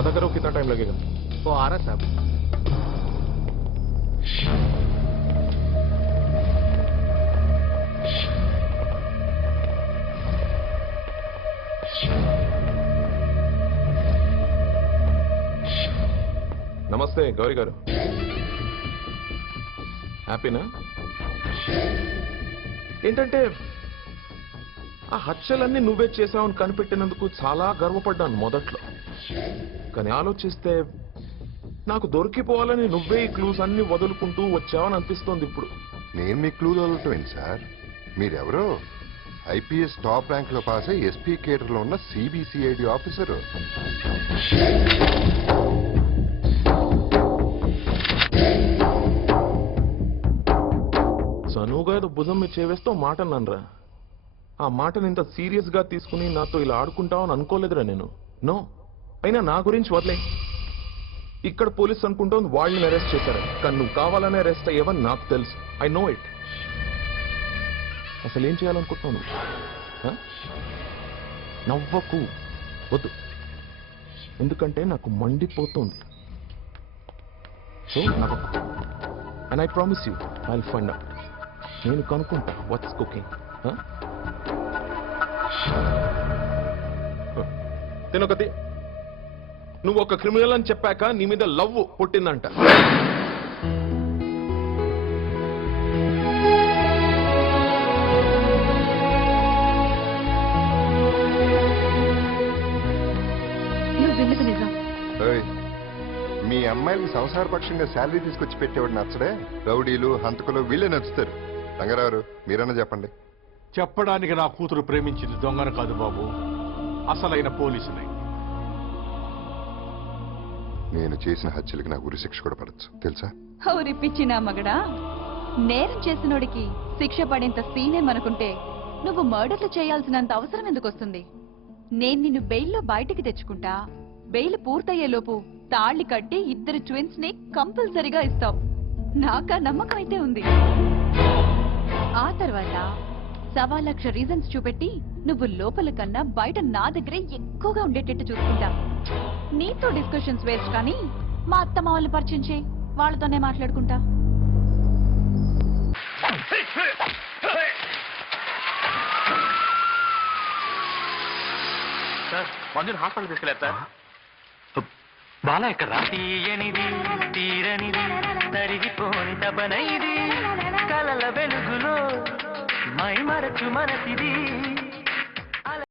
पता करो कितना टाइम लगेगा। वो आ रहा साहब। నమస్తే గౌరీ గారు, హ్యాపీనా? ఏంటంటే ఆ హత్యలన్నీ నువ్వే చేసావని కనిపెట్టినందుకు చాలా గర్వపడ్డాను మొదట్లో. కానీ ఆలోచిస్తే నాకు దొరికిపోవాలని నువ్వే ఈ క్లూస్ అన్ని వదులుకుంటూ వచ్చావని అనిపిస్తోంది ఇప్పుడు. నేను మీ క్లూలు వదలటం సార్? మీరెవరో ఐపీఎస్ టాప్ ర్యాంక్ లో పాస్ అయ్యి ఎస్పీ కేటర్ లో ఉన్న సిబిసిఐడి ఆఫీసరు. చనువుగా ఏదో భుజం మీద చేవేస్తూ మాట అన్నానరా. ఆ మాటని ఇంత సీరియస్ గా తీసుకుని నాతో ఇలా ఆడుకుంటావని అనుకోలేదురా నేను. నో, అయినా నా గురించి వదిలే. ఇక్కడ పోలీస్ అనుకుంటోంది వాళ్ళని అరెస్ట్ చేశారు, కానీ నువ్వు కావాలనే అరెస్ట్ అయ్యేవని నాకు తెలుసు. I know it. అసలు ఏం చేయాలనుకుంటున్నావు? నవ్వకు, వద్దు, ఎందుకంటే నాకు మండిపోతుంది. సో నవ్వకు. And I promise you I will find out. నేను కనుక్కుంటా వాట్స్ కుకింగ్. తినొకటి. నువ్వు ఒక క్రిమినల్ అని చెప్పాక నీ మీద లవ్ పుట్టిందంట. మీ అమ్మాయిలకి సంసారపక్షంగా శాలరీ తీసుకొచ్చి పెట్టేవాడు నచ్చడే? రౌడీలు, హంతకులు వీళ్ళే నచ్చుతారు. రంగారావు, మీరన్నా చెప్పండి. చెప్పడానికి నా కూతురు ప్రేమించింది దొంగను కాదు బాబు, అసలైన పోలీసుని. నేను చేసిన హత్యలకి నాకు ఉరి శిక్ష కూడా పడచ్చు తెలుసా? ఊరిపిచ్చినా మగడా, నేరం చేసినోడికి శిక్ష పడేంత సీనే మనకుంటే నువ్వు మర్డర్లు చేయాల్సినంత అవసరం ఎందుకు వస్తుంది? నేను నిన్ను బెయిల్లో బయటికి తెచ్చుకుంటా. బెయిల్ పూర్తయ్యేలోపు తాళి కట్టి ఇద్దరు ట్విన్స్ ని కంపల్సరీగా ఇస్తావు. నాకా నమ్మకం అయితే ఉంది. ఆ తర్వాత 1,00,000 రీజన్స్ చూపెట్టి నువ్వు లోపల కన్నా బయట నా దగ్గరే ఎక్కువగా ఉండేటట్టు చూసుకుంటా. నీతో డిస్కషన్స్ వేస్ట్, కానీ మా అత్తమ్మ వాళ్ళు పరిచయం చేయి, వాళ్ళతోనే మాట్లాడుకుంటా. మంజుని హాస్పిటల్ తీసుకెళ్ళారు సార్. బాలా ఎక్కడ? తీయనిది తీరనిది తరిగిపోని తపనైది కలల వెలుగులో మై మరచు మనసిది